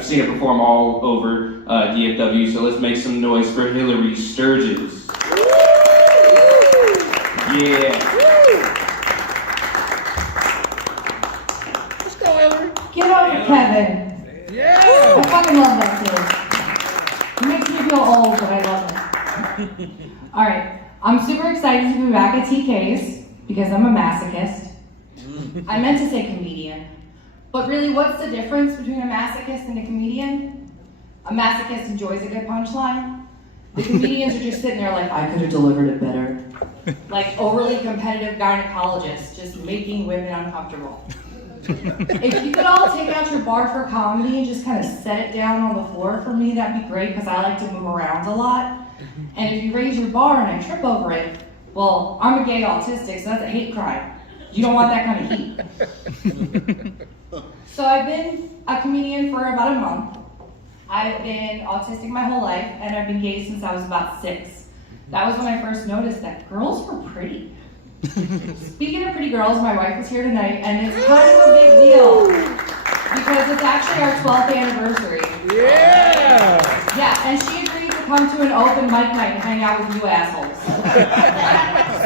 I've seen her perform all over DFW, so let's make some noise for Hilary Sturges. Yeah. Let's go, Hilary. Get over Kevin. Yeah. I fucking love that kid. He makes me feel old, but I love it. Alright, I'm super excited to be back at TK's because I'm a masochist. I meant to say comedian. But really, what's the difference between a masochist and a comedian? A masochist enjoys a good punchline. The comedians are just sitting there like, I could have delivered it better. Like overly competitive gynecologists, just making women uncomfortable. If you could all take out your bar for comedy and just kind of set it down on the floor for me, that'd be great, because I like to move around a lot. And if you raise your bar and I trip over it, well, I'm a gay autistic, so that's a hate crime. You don't want that kind of heat. So I've been a comedian for about a month. I've been autistic my whole life, and I've been gay since I was about 6. That was when I first noticed that girls were pretty. Speaking of pretty girls, my wife is here tonight, and it's kind of a big deal because it's actually our 12th anniversary. Yeah. Yeah, and she agreed to come to an open mic night and hang out with you assholes.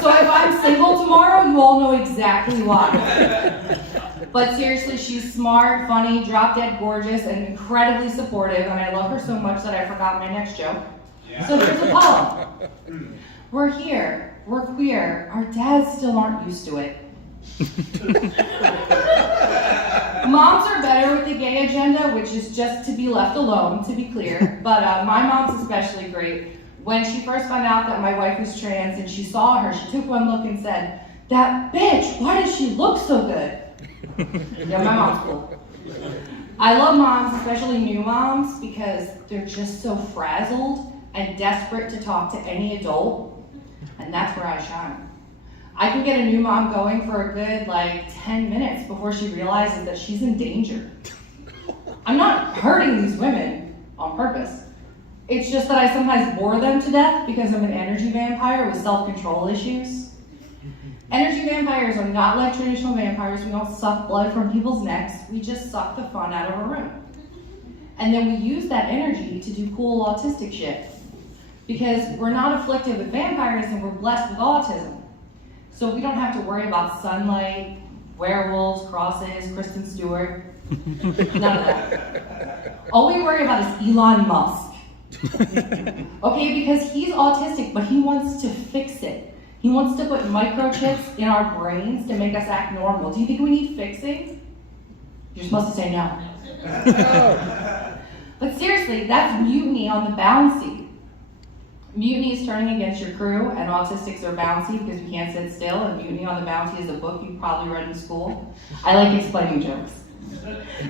So if I'm single tomorrow, you all know exactly why. But seriously, she's smart, funny, drop-dead gorgeous, and incredibly supportive, and I love her so much that I forgot my next joke. So here's a poem. We're here. We're queer. Our dads still aren't used to it. Moms are better with the gay agenda, which is just to be left alone, to be clear. But my mom's especially great. When she first found out that my wife was trans and she saw her, she took one look and said, "That bitch, why does she look so good?" Yeah, my mom's cool. I love moms, especially new moms, because they're just so frazzled and desperate to talk to any adult. And that's where I shine. I can get a new mom going for a good 10 minutes before she realizes that she's in danger. I'm not hurting these women on purpose. It's just that I sometimes bore them to death because I'm an energy vampire with self-control issues. Energy vampires are not like traditional vampires. We don't suck blood from people's necks. We just suck the fun out of a room. And then we use that energy to do cool autistic shit. Because we're not afflicted with vampires and we're blessed with autism. So we don't have to worry about sunlight, werewolves, crosses, Kristen Stewart. None of that. All we worry about is Elon Musk. Okay, because he's autistic, but he wants to fix it. He wants to put microchips in our brains to make us act normal. Do you think we need fixing? You're supposed to say no. But seriously, that's mutiny on the bouncy. Mutiny is turning against your crew, and autistics are bouncy because we can't sit still, and Mutiny on the Bounty is a book you probably read in school. I like explaining jokes.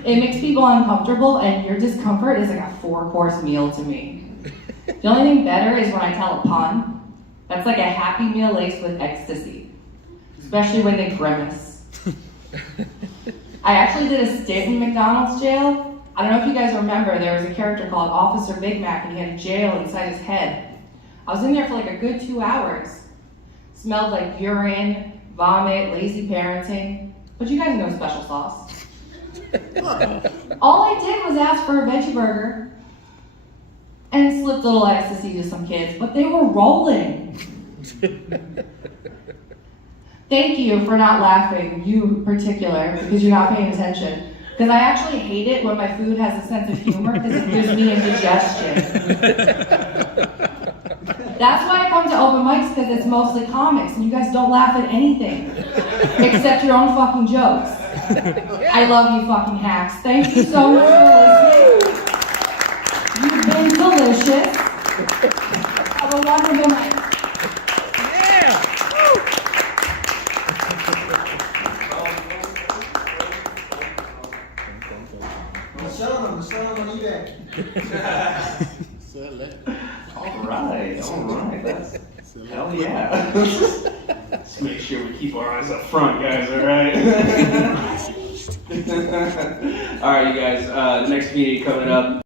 It makes people uncomfortable, and your discomfort is like a 4-course meal to me. The only thing better is when I tell a pun. That's like a Happy Meal laced with ecstasy, especially when they grimace. I actually did a stint in McDonald's jail. I don't know if you guys remember, there was a character called Officer Big Mac, and he had a jail inside his head. I was in there for a good 2 hours. Smelled like urine, vomit, lazy parenting. But you guys know special sauce. All I did was ask for a veggie burger and slipped a little ecstasy to some kids, but they were rolling. Thank you for not laughing, you in particular, because you're not paying attention. Because I actually hate it when my food has a sense of humor, because it gives me indigestion. That's why I come to open mics, because it's mostly comics, and you guys don't laugh at anything, except your own fucking jokes. I love you fucking hacks. Thank you so much for listening. You've been delicious. Have a wonderful night. Yeah. I'm selling them on eBay. All right. That's, hell yeah. Let's make sure we keep our eyes up front, guys, all right? All right, you guys, next meeting coming up.